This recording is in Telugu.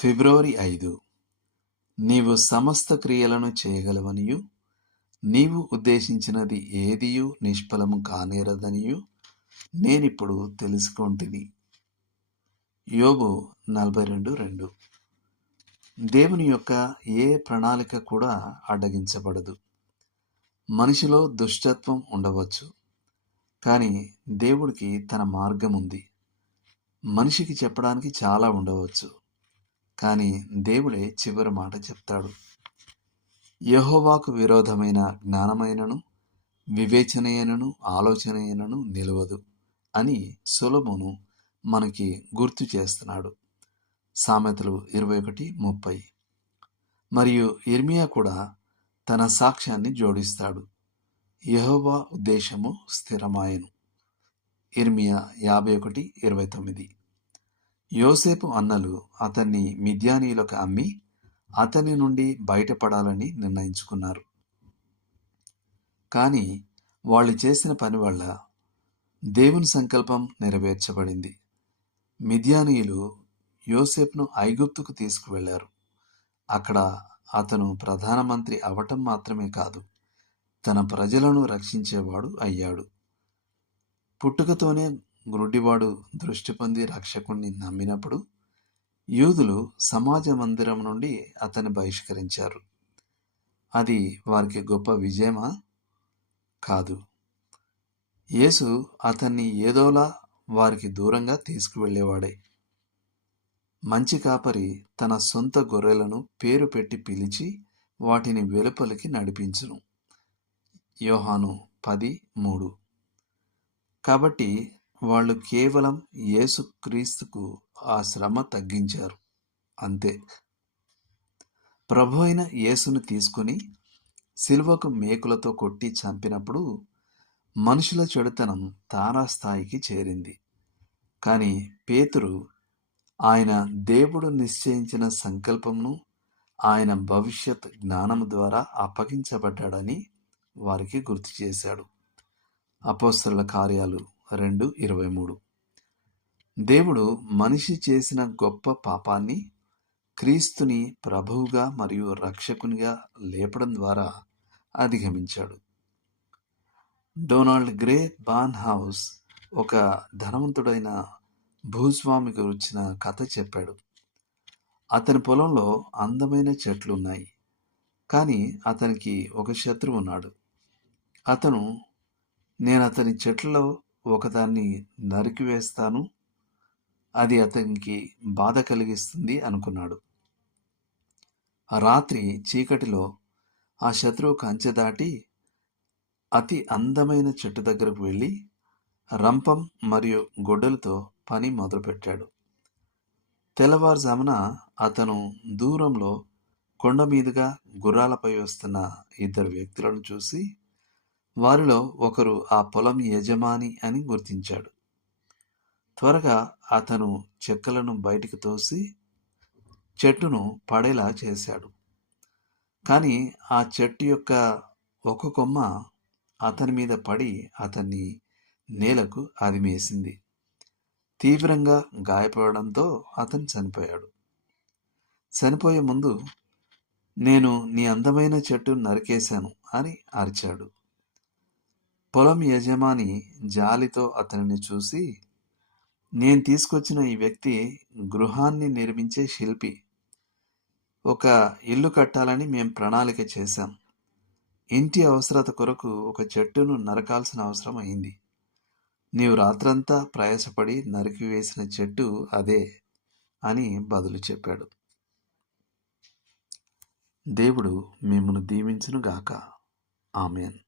ఫిబ్రవరి 5. నీవు సమస్త క్రియలను చేయగలవనియు నీవు ఉద్దేశించినది ఏదియూ నిష్ఫలము కానేరదనియు నేనిప్పుడు తెలుసుకొంటిని. యోబు 42:2. దేవుని యొక్క ఏ ప్రణాళిక కూడా అడ్డగించబడదు. మనిషిలో దుష్టత్వం ఉండవచ్చు, కానీ దేవుడికి తన మార్గం ఉంది. మనిషికి చెప్పడానికి చాలా ఉండవచ్చు, కానీ దేవుడే చివరి మాట చెప్తాడు. యెహోవాకు విరోధమైన జ్ఞానమైనను వివేచనయనను ఆలోచనయనను నిలవదు అని సొలొమోను మనకి గుర్తు చేస్తున్నాడు. సామెతలు 21:30. మరియు ఇర్మియా కూడా తన సాక్ష్యాన్ని జోడిస్తాడు. యెహోవా ఉద్దేశము స్థిరమాయెను. ఇర్మియా 51:29. యోసేపు అన్నలు అతన్ని మిద్యానీయులకు అమ్మి అతని నుండి బయటపడాలని నిర్ణయించుకున్నారు. కానీ వాళ్ళు చేసిన పని వల్ల దేవుని సంకల్పం నెరవేర్చబడింది. మిద్యానీయులు యోసేపును ఐగుప్తుకు తీసుకువెళ్లారు. అక్కడ అతను ప్రధానమంత్రి అవటం మాత్రమే కాదు, తన ప్రజలను రక్షించేవాడు అయ్యాడు. పుట్టుకతోనే గ్రుడ్డివాడు దృష్టి పొంది రక్షకుణ్ణి నమ్మినప్పుడు యూదులు సమాజ మందిరం నుండి అతన్ని బహిష్కరించారు. అది వారికి గొప్ప విజయమా? కాదు. యేసు అతన్ని ఏదోలా వారికి దూరంగా తీసుకువెళ్ళేవాడే. మంచి కాపరి తన సొంత గొర్రెలను పేరు పెట్టి పిలిచి వాటిని వెలుపలికి నడిపించును. యోహాను 10:3. కాబట్టి వాళ్ళు కేవలం యేసుక్రీస్తుకు ఆ శ్రమ తగ్గించారు, అంతే. ప్రభు అయిన యేసును తీసుకుని సిలువకు మేకులతో కొట్టి చంపినప్పుడు మనుషుల చెడుతనం తారాస్థాయికి చేరింది. కానీ పేతురు ఆయన దేవుడు నిశ్చయించిన సంకల్పంను ఆయన భవిష్యత్ జ్ఞానము ద్వారా అప్పగించబడ్డాడని వారికి గుర్తు చేశాడు. అపోస్తలుల కార్యాలు 2:23. దేవుడు మనిషి చేసిన గొప్ప పాపాన్ని క్రీస్తుని ప్రభువుగా మరియు రక్షకునిగా లేపడం ద్వారా అధిగమించాడు. డొనాల్డ్ గ్రే బార్న్ హౌస్ ఒక ధనవంతుడైన భూస్వామి గురించిన కథ చెప్పాడు. అతని పొలంలో అందమైన చెట్లున్నాయి, కానీ అతనికి ఒక శత్రువు ఉన్నాడు. అతను, నేను అతని చెట్లలో ఒకదాన్ని నరికివేస్తాను, అది అతనికి బాధ కలిగిస్తుంది అనుకున్నాడు. ఆ రాత్రి చీకటిలో ఆ శత్రువు కంచె దాటి అతి అందమైన చెట్టు దగ్గరకు వెళ్ళి రంపం మరియు గొడ్డలతో పని మొదలుపెట్టాడు. తెల్లవారుజామున అతను దూరంలో కొండ మీదుగా గుర్రాలపై వస్తున్న 2 వ్యక్తులను చూసి వారిలో ఒకరు ఆ పొలం యజమాని అని గుర్తించాడు. త్వరగా అతను చెక్కలను బయటికి తోసి చెట్టును పడేలా చేశాడు. కానీ ఆ చెట్టు యొక్క ఒక కొమ్మ అతని మీద పడి అతన్ని నేలకు అదిమేసింది. తీవ్రంగా గాయపడడంతో అతను చనిపోయాడు. చనిపోయే ముందు, నేను నీ అందమైన చెట్టు నరికేశాను అని అరిచాడు. పొలం యజమాని జాలితో అతనిని చూసి, నేను తీసుకొచ్చిన ఈ వ్యక్తి గృహాన్ని నిర్మించే శిల్పి. ఒక ఇల్లు కట్టాలని మేం ప్రణాళిక చేశాం. ఇంటి అవసరత కొరకు ఒక చెట్టును నరకాల్సిన అవసరం అయింది. నీవు రాత్రంతా ప్రయాసపడి నరికివేసిన చెట్టు అదే అని బదులు చెప్పాడు. దేవుడు మిమ్మును దీవించునుగాక. ఆమేన్.